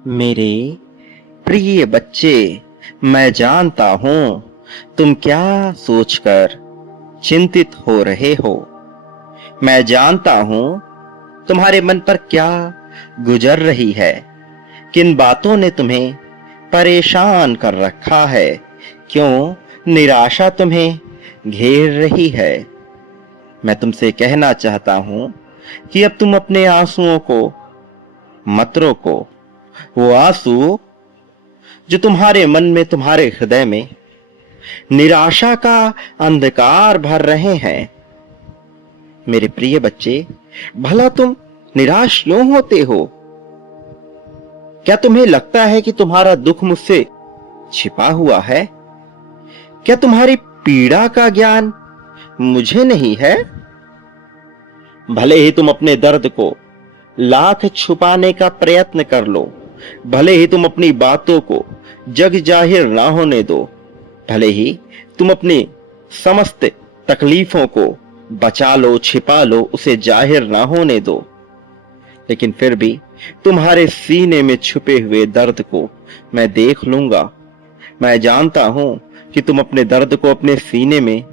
मेरे प्रिय बच्चे, मैं जानता हूं तुम क्या सोचकर चिंतित हो रहे हो। मैं जानता हूं तुम्हारे मन पर क्या गुजर रही है, किन बातों ने तुम्हें परेशान कर रखा है, क्यों निराशा तुम्हें घेर रही है। मैं तुमसे कहना चाहता हूं कि अब तुम अपने आंसुओं को मत रोको। वो आंसू जो तुम्हारे मन में, तुम्हारे हृदय में निराशा का अंधकार भर रहे हैं। मेरे प्रिय बच्चे, भला तुम निराश क्यों होते हो? क्या तुम्हें लगता है कि तुम्हारा दुख मुझसे छिपा हुआ है? क्या तुम्हारी पीड़ा का ज्ञान मुझे नहीं है? भले ही तुम अपने दर्द को लाख छुपाने का प्रयत्न कर लो, भले ही तुम अपनी बातों को जग जाहिर ना होने दो, भले ही तुम अपनी समस्त तकलीफों को बचा लो, छिपा लो, उसे जाहिर ना होने दो, लेकिन फिर भी तुम्हारे सीने में छुपे हुए दर्द को मैं देख लूंगा। मैं जानता हूं कि तुम अपने दर्द को अपने सीने में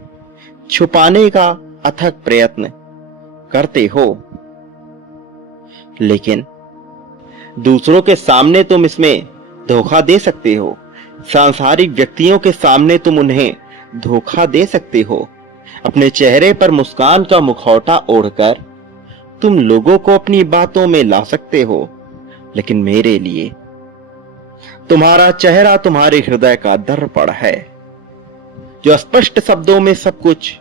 छुपाने का अथक प्रयत्न करते हो, लेकिन दूसरों के सामने तुम इसमें धोखा दे सकते हो। सांसारिक व्यक्तियों के सामने तुम उन्हें धोखा दे सकते हो। अपने चेहरे पर मुस्कान का मुखौटा ओढ़कर तुम लोगों को अपनी बातों में ला सकते हो, लेकिन मेरे लिए तुम्हारा चेहरा तुम्हारे हृदय का दर्पण है, जो स्पष्ट शब्दों में सब कुछ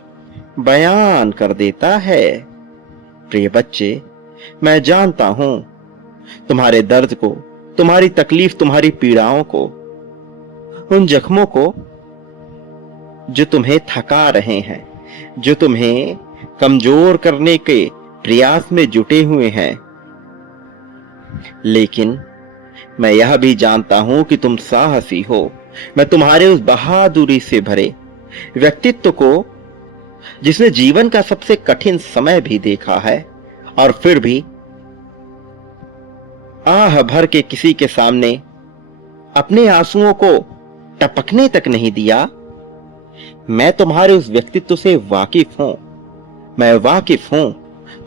बयान कर देता है। प्रिय बच्चे, मैं जानता हूं तुम्हारे दर्द को, तुम्हारी तकलीफ, तुम्हारी पीड़ाओं को, उन जख्मों को जो तुम्हें थका रहे हैं, जो तुम्हें कमजोर करने के प्रयास में जुटे हुए हैं। लेकिन मैं यह भी जानता हूं कि तुम साहसी हो। मैं तुम्हारे उस बहादुरी से भरे व्यक्तित्व को, जिसने जीवन का सबसे कठिन समय भी देखा है और फिर भी आह भर के किसी के सामने अपने आंसुओं को टपकने तक नहीं दिया, मैं तुम्हारे उस व्यक्तित्व से वाकिफ हूं। मैं वाकिफ हूं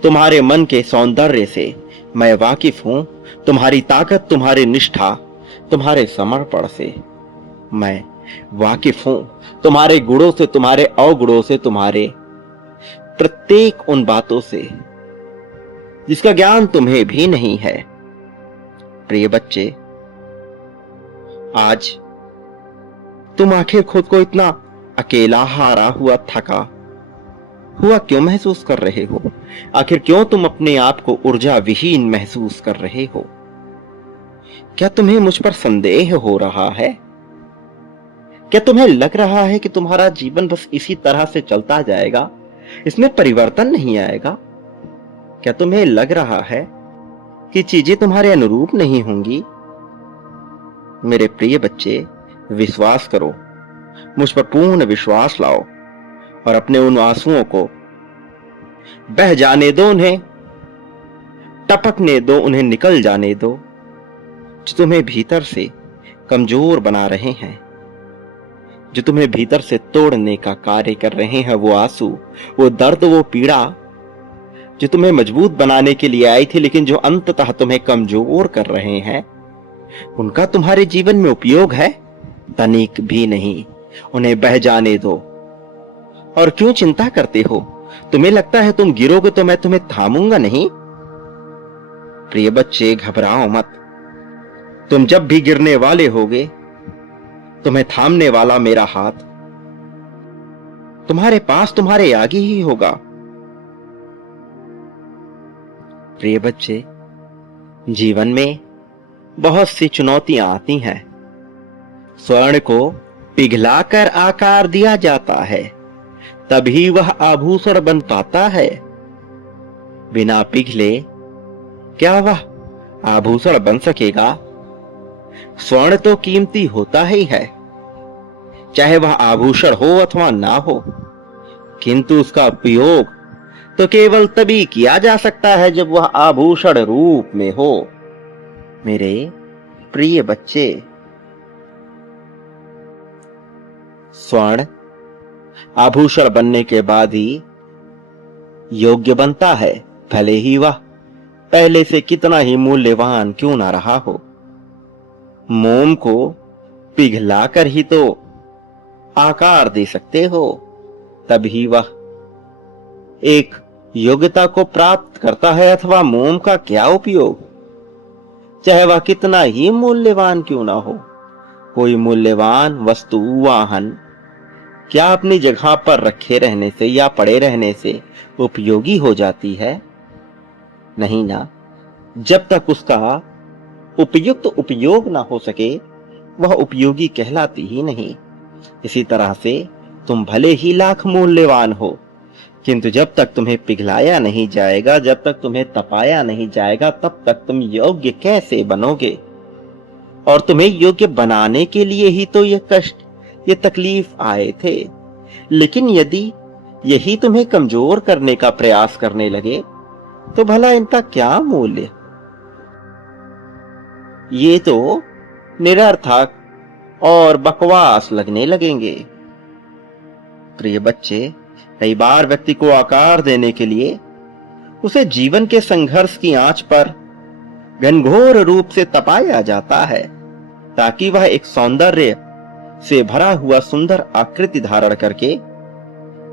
तुम्हारे मन के सौंदर्य से। मैं वाकिफ हूं तुम्हारी ताकत, तुम्हारी निष्ठा, तुम्हारे समर्पण से। मैं वाकिफ हूं तुम्हारे गुणों से, तुम्हारे अवगुणों से, तुम्हारे प्रत्येक उन बातों से जिसका ज्ञान तुम्हें भी नहीं है। प्रिय बच्चे, आज तुम आखिर खुद को इतना अकेला, हारा हुआ, थका हुआ क्यों महसूस कर रहे हो? आखिर क्यों तुम अपने आप को ऊर्जा विहीन महसूस कर रहे हो? क्या तुम्हें मुझ पर संदेह हो रहा है? क्या तुम्हें लग रहा है कि तुम्हारा जीवन बस इसी तरह से चलता जाएगा, इसमें परिवर्तन नहीं आएगा? क्या तुम्हें लग रहा है कि चीजें तुम्हारे अनुरूप नहीं होंगी? मेरे प्रिय बच्चे, विश्वास करो, मुझ पर पूर्ण विश्वास लाओ और अपने उन आंसुओं को बह जाने दो, उन्हें टपकने दो, उन्हें निकल जाने दो, जो तुम्हें भीतर से कमजोर बना रहे हैं, जो तुम्हें भीतर से तोड़ने का कार्य कर रहे हैं। वो आंसू, वो दर्द, वो पीड़ा जो तुम्हें मजबूत बनाने के लिए आई थी, लेकिन जो अंततः तुम्हें कमजोर कर रहे हैं, उनका तुम्हारे जीवन में उपयोग है? तनिक भी नहीं। उन्हें बह जाने दो। और क्यों चिंता करते हो? तुम्हें लगता है तुम गिरोगे तो मैं तुम्हें थामूंगा नहीं? प्रिय बच्चे, घबराओ मत। तुम जब भी गिरने वाले होगे, तुम्हें थामने वाला मेरा हाथ तुम्हारे पास, तुम्हारे आगे ही होगा। प्रिय बच्चे, जीवन में बहुत सी चुनौतियां आती हैं। स्वर्ण को पिघलाकर आकार दिया जाता है, तभी वह आभूषण बन पाता है। बिना पिघले क्या वह आभूषण बन सकेगा? स्वर्ण तो कीमती होता ही है, चाहे वह आभूषण हो अथवा ना हो, किंतु उसका उपयोग तो केवल तभी किया जा सकता है जब वह आभूषण रूप में हो। मेरे प्रिय बच्चे, स्वर्ण आभूषण बनने के बाद ही योग्य बनता है, भले ही वह पहले से कितना ही मूल्यवान क्यों ना रहा हो। मोम को पिघलाकर ही तो आकार दे सकते हो, तभी वह एक योग्यता को प्राप्त करता है। अथवा मोम का क्या उपयोग, चाहे वह कितना ही मूल्यवान क्यों ना हो। कोई मूल्यवान वस्तु, वाहन क्या अपनी जगह पर रखे रहने से या पड़े रहने से उपयोगी हो जाती है? नहीं ना। जब तक उसका उपयुक्त उपयोग ना हो सके, वह उपयोगी कहलाती ही नहीं। इसी तरह से तुम भले ही लाख मूल्यवान हो, किंतु जब तक तुम्हें पिघलाया नहीं जाएगा, जब तक तुम्हें तपाया नहीं जाएगा, तब तक तुम योग्य कैसे बनोगे? और तुम्हें योग्य बनाने के लिए ही तो ये कष्ट, ये तकलीफ आए थे। लेकिन यदि यही तुम्हें कमजोर करने का प्रयास करने लगे, तो भला इनका क्या मूल्य? ये तो निरर्थक और बकवास लगने लगेंगे। प्रिय बच्चे, कई बार व्यक्ति को आकार देने के लिए उसे जीवन के संघर्ष की आंच पर घनघोर रूप से तपाया जाता है, ताकि वह एक सौंदर्य से भरा हुआ सुंदर आकृति धारण करके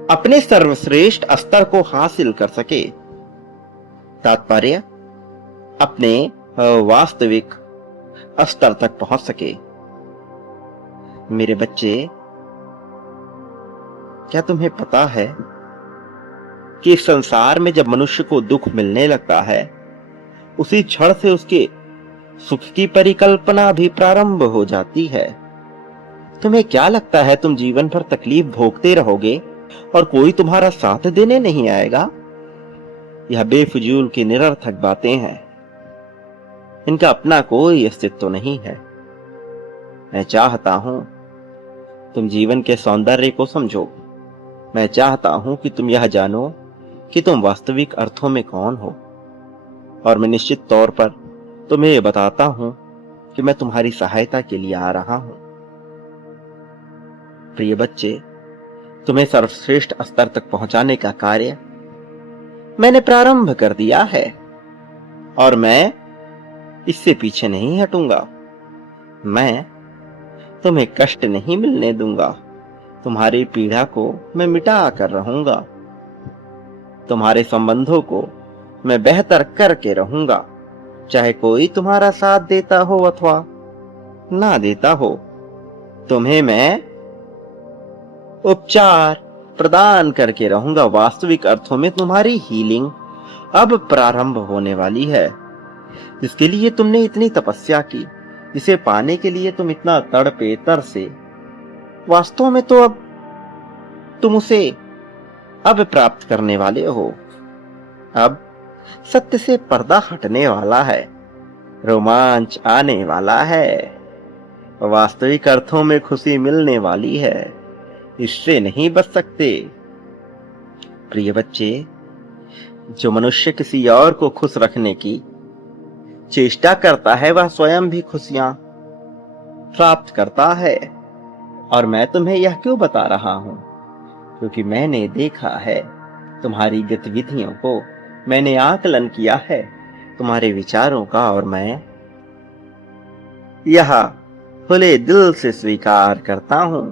अपने सर्वश्रेष्ठ स्तर को हासिल कर सके। तात्पर्य, अपने वास्तविक स्तर तक पहुंच सके। मेरे बच्चे, क्या तुम्हें पता है कि इस संसार में जब मनुष्य को दुख मिलने लगता है, उसी क्षण से उसके सुख की परिकल्पना भी प्रारंभ हो जाती है। तुम्हें क्या लगता है तुम जीवन भर तकलीफ भोगते रहोगे और कोई तुम्हारा साथ देने नहीं आएगा? यह बेफिजूल की निरर्थक बातें हैं। इनका अपना कोई अस्तित्व नहीं है। मैं चाहता हूं तुम जीवन के सौंदर्य को समझो। मैं चाहता हूं कि तुम यह जानो कि तुम वास्तविक अर्थों में कौन हो। और मैं निश्चित तौर पर तुम्हें यह बताता हूं कि मैं तुम्हारी सहायता के लिए आ रहा हूं। प्रिय बच्चे, तुम्हें सर्वश्रेष्ठ स्तर तक पहुंचाने का कार्य मैंने प्रारंभ कर दिया है और मैं इससे पीछे नहीं हटूंगा। मैं तुम्हें कष्ट नहीं मिलने दूंगा। तुम्हारी पीड़ा को मैं मिटा कर रहूंगा। तुम्हारे संबंधों को मैं बेहतर करके रहूंगा, चाहे कोई तुम्हारा साथ देता हो अथवा ना देता हो। तुम्हें मैं उपचार प्रदान करके रहूंगा। वास्तविक अर्थों में तुम्हारी हीलिंग अब प्रारंभ होने वाली है। जिसके लिए तुमने इतनी तपस्या की, जिसे पाने के लिए तुम इतना तड़पे तरसे, वास्तव में तो अब तुम उसे अब प्राप्त करने वाले हो। अब सत्य से पर्दा हटने वाला है, रोमांच आने वाला है, वास्तविक अर्थों में खुशी मिलने वाली है। इससे नहीं बच सकते। प्रिय बच्चे, जो मनुष्य किसी और को खुश रखने की चेष्टा करता है, वह स्वयं भी खुशियां प्राप्त करता है। और मैं तुम्हें यह क्यों बता रहा हूं? क्योंकि मैंने देखा है तुम्हारी गतिविधियों को, मैंने आकलन किया है तुम्हारे विचारों का, और मैं यह खुले दिल से स्वीकार करता हूं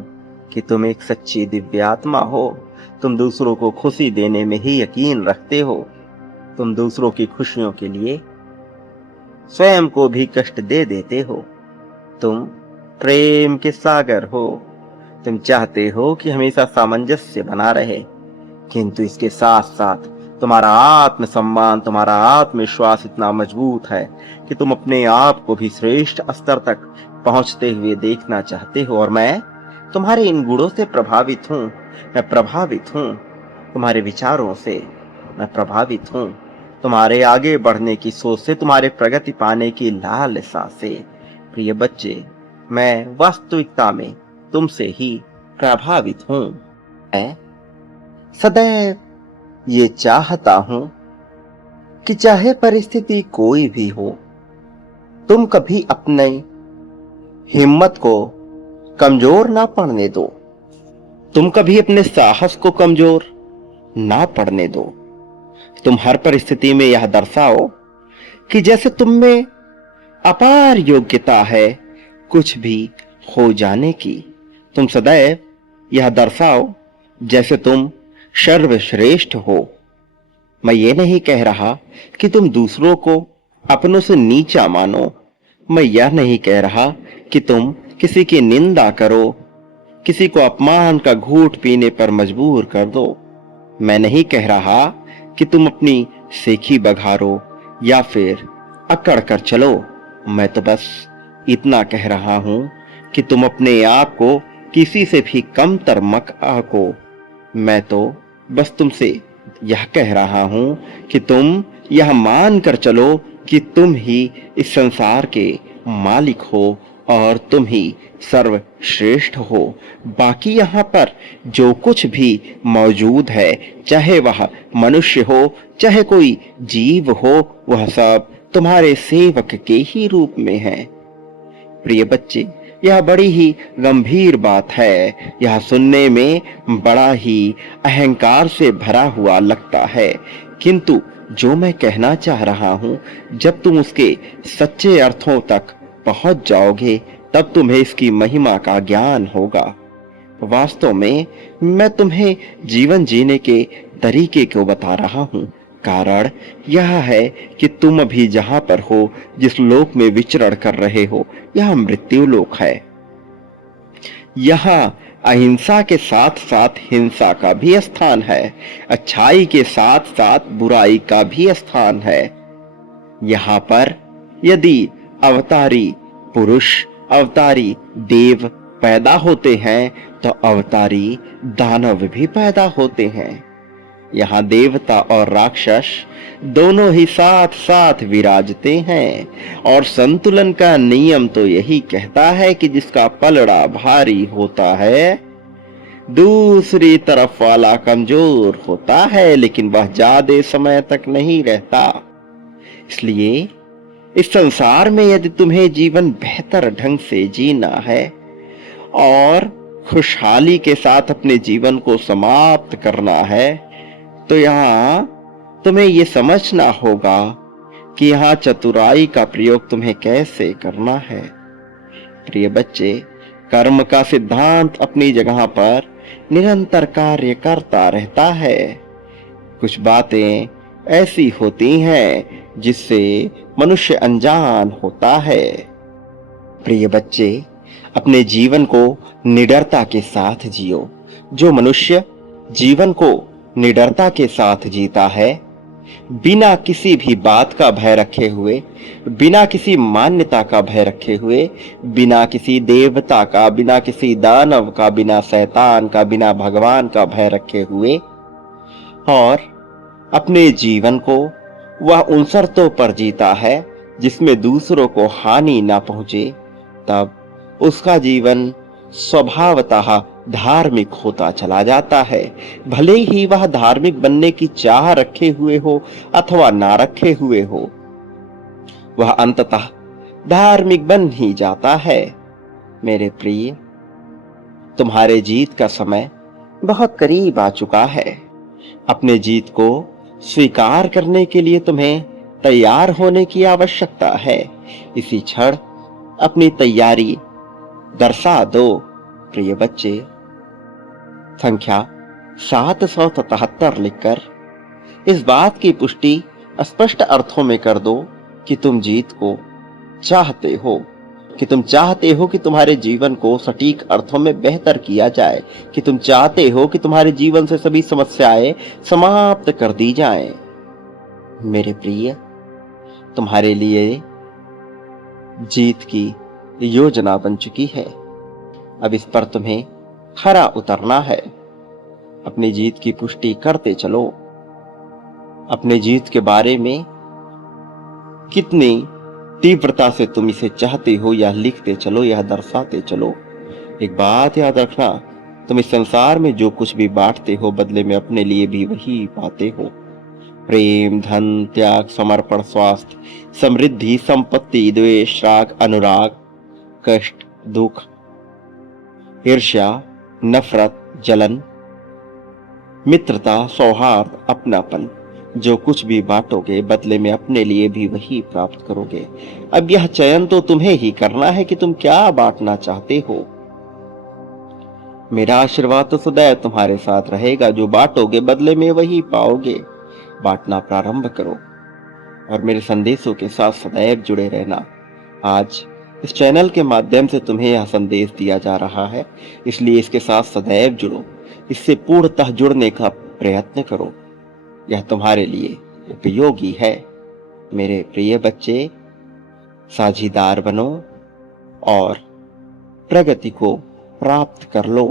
कि तुम एक सच्ची दिव्यात्मा हो। तुम दूसरों को खुशी देने में ही यकीन रखते हो। तुम दूसरों की खुशियों के लिए स्वयं को भी कष्ट दे देते हो। तुम प्रेम के सागर हो। तुम चाहते हो कि हमेशा सामंजस्य बना रहे, किंतु इसके साथ साथ तुम्हारा आत्मसम्मान, तुम्हारा आत्मविश्वास इतना मजबूत है कि तुम अपने आप को भी श्रेष्ठ स्तर तक पहुंचते हुए देखना चाहते हो। और मैं तुम्हारे इन गुणों से प्रभावित हूं। मैं प्रभावित हूं तुम्हारे विचारों से। मैं प्रभावित हूं तुम्हारे आगे बढ़ने की सोच से, तुम्हारे प्रगति पाने की लालसा से। प्रिय बच्चे, मैं वास्तविकता में तुमसे ही प्रभावित हूं। मैं सदैव ये चाहता हूं कि चाहे परिस्थिति कोई भी हो, तुम कभी अपने हिम्मत को कमजोर ना पड़ने दो। तुम कभी अपने साहस को कमजोर ना पड़ने दो। तुम हर परिस्थिति में यह दर्शाओ कि जैसे तुम में अपार योग्यता है कुछ भी हो जाने की। तुम सदैव यह दर्शाओ जैसे तुम सर्वश्रेष्ठ हो। मैं ये नहीं कह रहा कि तुम दूसरों को अपनों से नीचा मानो। मैं यह नहीं कह रहा कि तुम किसी की निंदा करो, किसी को अपमान का घूंट पीने पर मजबूर कर दो। मैं नहीं कह रहा कि तुम अपनी सेखी बघारो या फिर अकड़ कर चलो। मैं तो बस इतना कह रहा हूं कि तुम अपने आप को किसी से भी कमतर मत आको। मैं तो बस तुमसे यह कह रहा हूं कि तुम यह मान कर चलो कि तुम ही इस संसार के मालिक हो और तुम ही सर्वश्रेष्ठ हो। बाकी यहाँ पर जो कुछ भी मौजूद है, चाहे वह मनुष्य हो चाहे कोई जीव हो, वह सब तुम्हारे सेवक के ही रूप में है। प्रिय बच्चे, यह बड़ी ही गंभीर बात है। यह सुनने में बड़ा ही अहंकार से भरा हुआ लगता है, किंतु जो मैं कहना चाह रहा हूं, जब तुम उसके सच्चे अर्थों तक पहुंच जाओगे तब तुम्हें इसकी महिमा का ज्ञान होगा। वास्तव में मैं तुम्हें जीवन जीने के तरीके को बता रहा हूं। कारण यह है कि तुम अभी जहां पर हो, जिस लोक में विचरण कर रहे हो, यह मृत्यु लोक है। यहाँ अहिंसा के साथ साथ हिंसा का भी स्थान है, अच्छाई के साथ साथ बुराई का भी स्थान है। यहाँ पर यदि अवतारी पुरुष, अवतारी देव पैदा होते हैं तो अवतारी दानव भी पैदा होते हैं। यहाँ देवता और राक्षस दोनों ही साथ साथ विराजते हैं और संतुलन का नियम तो यही कहता है कि जिसका पलड़ा भारी होता है दूसरी तरफ वाला कमजोर होता है, लेकिन वह ज्यादा समय तक नहीं रहता। इसलिए इस संसार में यदि तुम्हें जीवन बेहतर ढंग से जीना है और खुशहाली के साथ अपने जीवन को समाप्त करना है, तो यहाँ तुम्हें यह समझना होगा कि यहाँ चतुराई का प्रयोग तुम्हें कैसे करना है। प्रिय बच्चे, कर्म का सिद्धांत अपनी जगह पर निरंतर कार्य करता रहता है। कुछ बातें ऐसी होती हैं जिससे मनुष्य अनजान होता है। प्रिय बच्चे, अपने जीवन को निडरता के साथ जियो। जो मनुष्य जीवन को निडरता के साथ जीता है, बिना किसी भी बात का भय रखे हुए, बिना किसी मान्यता का भय रखे हुए, बिना किसी देवता का, बिना किसी दानव का, बिना शैतान का, बिना भगवान का भय रखे हुए, और अपने जीवन को वह उन शर्तों पर जीता है जिसमें दूसरों को हानि ना पहुंचे, तब उसका जीवन स्वभावतः धार्मिक होता चला जाता है। भले ही वह धार्मिक बनने की चाह रखे हुए हो अथवा ना रखे हुए हो, वह अंततः धार्मिक बन ही जाता है। मेरे प्रिय, तुम्हारे जीत का समय बहुत करीब आ चुका है। अपने जीत को स्वीकार करने के लिए तुम्हें तैयार होने की आवश्यकता है। इसी क्षण अपनी तैयारी दर्शा दो। प्रिय बच्चे, संख्या 777 लिखकर इस बात की पुष्टि स्पष्ट अर्थों में कर दो कि तुम जीत को चाहते हो, कि तुम चाहते हो कि तुम्हारे जीवन को सटीक अर्थों में बेहतर किया जाए, कि तुम चाहते हो कि तुम्हारे जीवन से सभी समस्याएं समाप्त कर दी जाएं। मेरे प्रिय, तुम्हारे लिए जीत की योजना बन चुकी है। अब इस पर तुम्हें खरा उतरना है। अपनी जीत की पुष्टि करते चलो। अपने जीत के बारे में कितनी तीव्रता से तुम इसे चाहते हो यह लिखते चलो, यह दर्शाते चलो। एक बात याद रखना, तुम इस संसार में जो कुछ भी बांटते हो बदले में अपने लिए भी वही पाते हो। प्रेम, धन, त्याग, समर्पण, स्वास्थ्य, समृद्धि, संपत्ति, द्वेष, राग, अनुराग, कष्ट, दुख, ईर्ष्या, नफरत, जलन, मित्रता, सौहार्द, अपनापन, जो कुछ भी बांटोगे बदले में अपने लिए भी वही प्राप्त करोगे। अब यह चयन तो तुम्हें ही करना है कि तुम क्या बांटना चाहते हो। मेरा आशीर्वाद तो सदैव तुम्हारे साथ रहेगा, जो बांटोगे बदले में वही पाओगे। बांटना प्रारंभ करो और मेरे संदेशों के साथ सदैव जुड़े रहना। आज इस चैनल के माध्यम से तुम्हें यह संदेश दिया जा रहा है, इसलिए इसके साथ सदैव जुड़ो, इससे पूर्णतः जुड़ने का प्रयत्न करो। यह तुम्हारे लिए उपयोगी है। मेरे प्रिय बच्चे, साझीदार बनो और प्रगति को प्राप्त कर लो।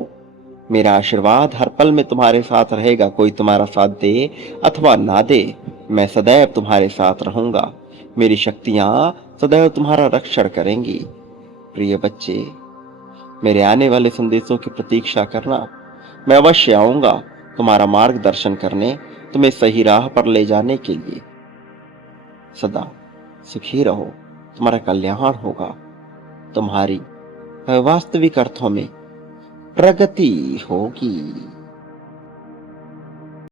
मेरा आशीर्वाद हर पल में तुम्हारे साथ रहेगा। कोई तुम्हारा साथ दे अथवा ना दे, मैं सदैव तुम्हारे साथ रहूंगा। मेरी शक्तियां सदैव तुम्हारा रक्षण करेंगी। प्रिय बच्चे, मेरे आने वाले संदेशों की प्रतीक्षा करना। मैं अवश्य आऊंगा तुम्हारा मार्गदर्शन करने, तुम्हें सही राह पर ले जाने के लिए। सदा सुखी रहो, तुम्हारा कल्याण होगा, तुम्हारी वास्तविक अर्थों में प्रगति होगी।